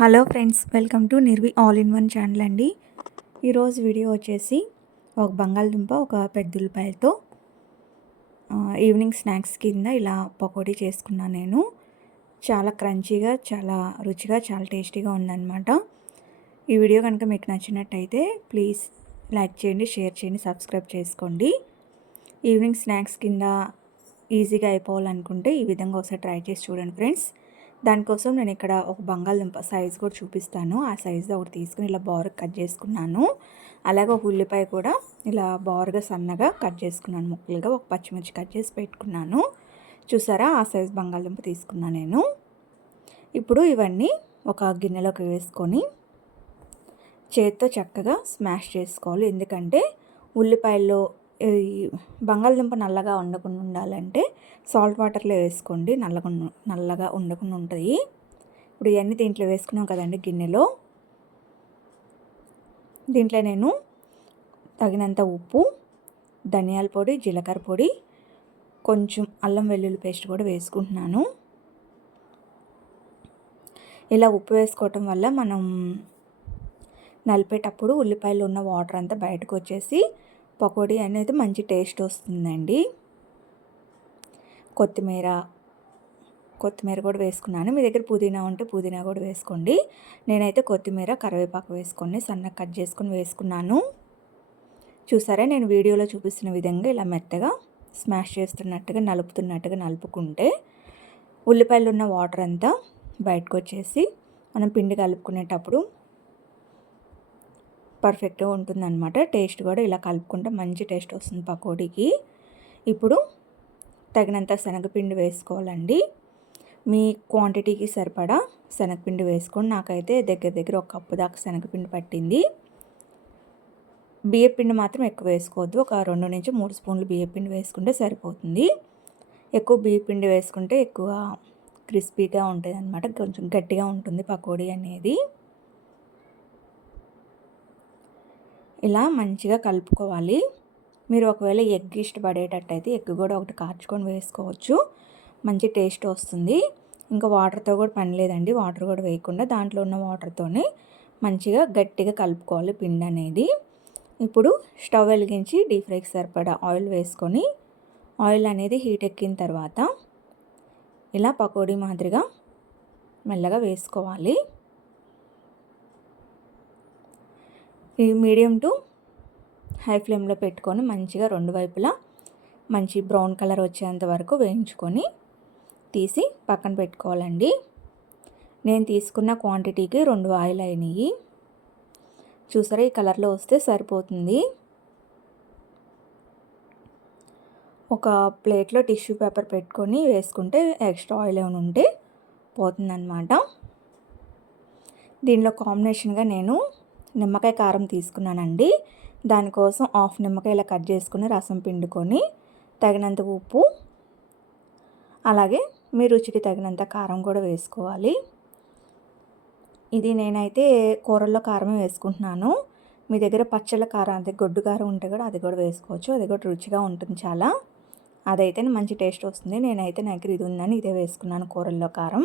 Hello friends welcome to Nirvi all in one channel అండి. ఈరోజు video వచ్చేసి ఒక బంగాళదుంప ఒక పెద్ద ఉల్లిపాయలతో ఈవినింగ్ స్నాక్స్ కింద ఇలా పకోడీ చేసుకున్నాను నేను. చాలా క్రంచీగా చాలా రుచిగా చాలా టేస్టీగా ఉందన్నమాట. ఈ వీడియో కనుక మీకు నచ్చినట్టయితే ప్లీజ్ లైక్ చేయండి షేర్ చేయండి సబ్స్క్రైబ్ చేసుకోండి. ఈవినింగ్ స్నాక్స్ కింద ఈజీగా అయిపోవాలనుకుంటే ఈ విధంగా ఒకసారి ట్రై చేసి చూడండి ఫ్రెండ్స్. దానికోసం నేను ఇక్కడ ఒక బంగాళదుంప సైజ్ కూడా చూపిస్తాను. ఆ సైజులో ఒకటి తీసుకుని ఇలా బారుగా కట్ చేసుకున్నాను. అలాగే ఒక ఉల్లిపాయ కూడా ఇలా బారుగా సన్నగా కట్ చేసుకున్నాను. ముక్కలుగా ఒక పచ్చిమిర్చి కట్ చేసి పెట్టుకున్నాను. చూసారా? ఆ సైజ్ బంగాళదుంప తీసుకున్నాను నేను. ఇప్పుడు ఇవన్నీ ఒక గిన్నెలోకి వేసుకొని చేతితో చక్కగా స్మాష్ చేసుకోవాలి. ఎందుకంటే ఉల్లిపాయల్లో బంగాళదుంప నల్లగా ఉండకుండా ఉండాలంటే సాల్ట్ వాటర్లో వేసుకోండి. నల్లగా నల్లగా ఉండకుండా ఉంటుంది. ఇప్పుడు ఇవన్నీ దీంట్లో వేసుకున్నాం కదండి గిన్నెలో. దీంట్లో నేను తగినంత ఉప్పు ధనియాల పొడి జీలకర్ర పొడి కొంచెం అల్లం వెల్లుల్లి పేస్ట్ కూడా వేసుకుంటున్నాను. ఇలా ఉప్పు వేసుకోవటం వల్ల మనం నలిపేటప్పుడు ఉల్లిపాయలు ఉన్న వాటర్ అంతా బయటకు వచ్చేసి పకోడీ అనేది మంచి టేస్ట్ వస్తుందండి. కొత్తిమీర కొత్తిమీర కూడా వేసుకున్నాను. మీ దగ్గర పుదీనా ఉంటే పుదీనా కూడా వేసుకోండి. నేనైతే కొత్తిమీర కరివేపాకు వేసుకొని సన్నగా కట్ చేసుకొని వేసుకున్నాను. చూసారా? నేను వీడియోలో చూపిస్తున్న విధంగా ఇలా మెత్తగా స్మాష్ చేస్తున్నట్టుగా నలుపుతున్నట్టుగా నలుపుకుంటే ఉల్లిపాయలు ఉన్న వాటర్ అంతా బయటకు వచ్చేసి మనం పిండి కలుపుకునేటప్పుడు పర్ఫెక్ట్గా ఉంటుందన్నమాట. టేస్ట్ కూడా ఇలా కలుపుకుంటే మంచి టేస్ట్ వస్తుంది పకోడీకి. ఇప్పుడు తగినంత శనగపిండి వేసుకోవాలండి. మీ క్వాంటిటీకి సరిపడా శనగపిండి వేసుకోండి. నాకైతే దగ్గర దగ్గర ఒక కప్పు దాకా శనగపిండి పట్టింది. బియ్యపిండి మాత్రం ఎక్కువ వేసుకోవద్దు. ఒక రెండు నుంచి మూడు స్పూన్లు బియ్యపిండి వేసుకుంటే సరిపోతుంది. ఎక్కువ బియ్యపిండి వేసుకుంటే ఎక్కువ క్రిస్పీగా ఉంటుంది అనమాట కొంచెం గట్టిగా ఉంటుంది పకోడీ అనేది. ఇలా మంచిగా కలుపుకోవాలి. మీరు ఒకవేళ ఎగ్ ఇష్టపడేటట్టయితే ఎగ్ కూడా ఒకటి కాచుకొని వేసుకోవచ్చు. మంచి టేస్ట్ వస్తుంది. ఇంకా వాటర్తో కూడా పని లేదండి. వాటర్ కూడా వేయకుండా దాంట్లో ఉన్న వాటర్తోనే మంచిగా గట్టిగా కలుపుకోవాలి పిండి అనేది. ఇప్పుడు స్టవ్ వెలిగించి డీప్ ఫ్రైకి సరిపడా ఆయిల్ వేసుకొని ఆయిల్ అనేది హీట్ ఎక్కిన తర్వాత ఇలా పకోడీ మాదిరిగా మెల్లగా వేసుకోవాలి. ఈ మీడియం టు హై ఫ్లేమ్లో పెట్టుకొని మంచిగా రెండు వైపులా మంచి బ్రౌన్ కలర్ వచ్చేంత వరకు వేయించుకొని తీసి పక్కన పెట్టుకోవాలండి. నేను తీసుకున్న క్వాంటిటీకి రెండు ఆయిల్ అయినాయి. చూసారా ఈ కలర్లో వస్తే సరిపోతుంది. ఒక ప్లేట్లో టిష్యూ పేపర్ పెట్టుకొని వేసుకుంటే ఎక్స్ట్రా ఆయిల్ ఏమైనా ఉంటే పోతుందన్నమాట. దీనిలో కాంబినేషన్గా నేను నిమ్మకాయ కారం తీసుకున్నానండి. దానికోసం హాఫ్ నిమ్మకాయ ఇలా కట్ చేసుకుని రసం పిండుకొని తగినంత ఉప్పు అలాగే మీ రుచికి తగినంత కారం కూడా వేసుకోవాలి. ఇది నేనైతే కూరల్లో కారం వేసుకుంటున్నాను. మీ దగ్గర పచ్చళ్ళ కారం అదే గొడ్డు కారం ఉంటే కూడా అది కూడా వేసుకోవచ్చు. అది కూడా రుచిగా ఉంటుంది చాలా. అదైతే మంచి టేస్ట్ వస్తుంది. నేనైతే నా దగ్గర ఇది ఉందని ఇదే వేసుకున్నాను కూరల్లో కారం.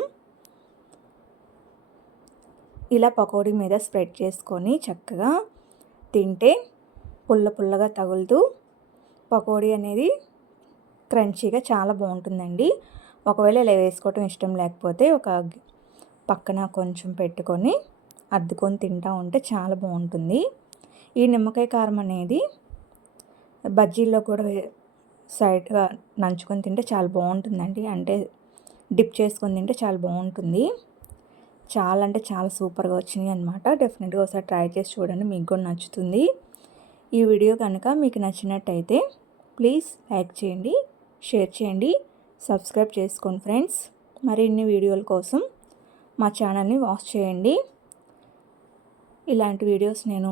ఇలా పకోడీ మీద స్ప్రెడ్ చేసుకొని చక్కగా తింటే పుల్ల పుల్లగా తగులుతూ పకోడీ అనేది క్రంచీగా చాలా బాగుంటుందండి. ఒకవేళ ఇలా వేసుకోవటం ఇష్టం లేకపోతే ఒక పక్కన కొంచెం పెట్టుకొని అద్దుకొని తింటా ఉంటే చాలా బాగుంటుంది. ఈ నిమ్మకాయ కారం అనేది బజ్జీల్లో కూడా సైడ్గా నంచుకొని తింటే చాలా బాగుంటుందండి. అంటే డిప్ చేసుకొని తింటే చాలా బాగుంటుంది. చాలా అంటే చాలా సూపర్గా వచ్చినాయి అనమాట డెఫినెట్గా ఒకసారి ట్రై చేసి చూడండి మీకు కూడా నచ్చుతుంది. ఈ వీడియో కనుక మీకు నచ్చినట్టయితే ప్లీజ్ లైక్ చేయండి షేర్ చేయండి సబ్స్క్రైబ్ చేసుకోండి ఫ్రెండ్స్. మరిన్ని వీడియోల కోసం మా ఛానల్ని వాచ్ చేయండి. ఇలాంటి వీడియోస్ నేను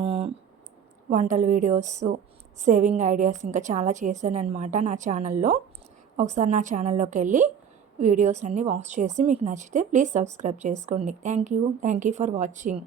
వంటల వీడియోస్ సేవింగ్ ఐడియాస్ ఇంకా చాలా చేశాను అనమాట నా ఛానల్లో. ఒకసారి నా ఛానల్లోకి వెళ్ళి వీడియోస్ అన్నీ వాచ్ చేసి మీకు నచ్చితే ప్లీజ్ సబ్స్క్రైబ్ చేసుకోండి. Thank you. Thank you for watching.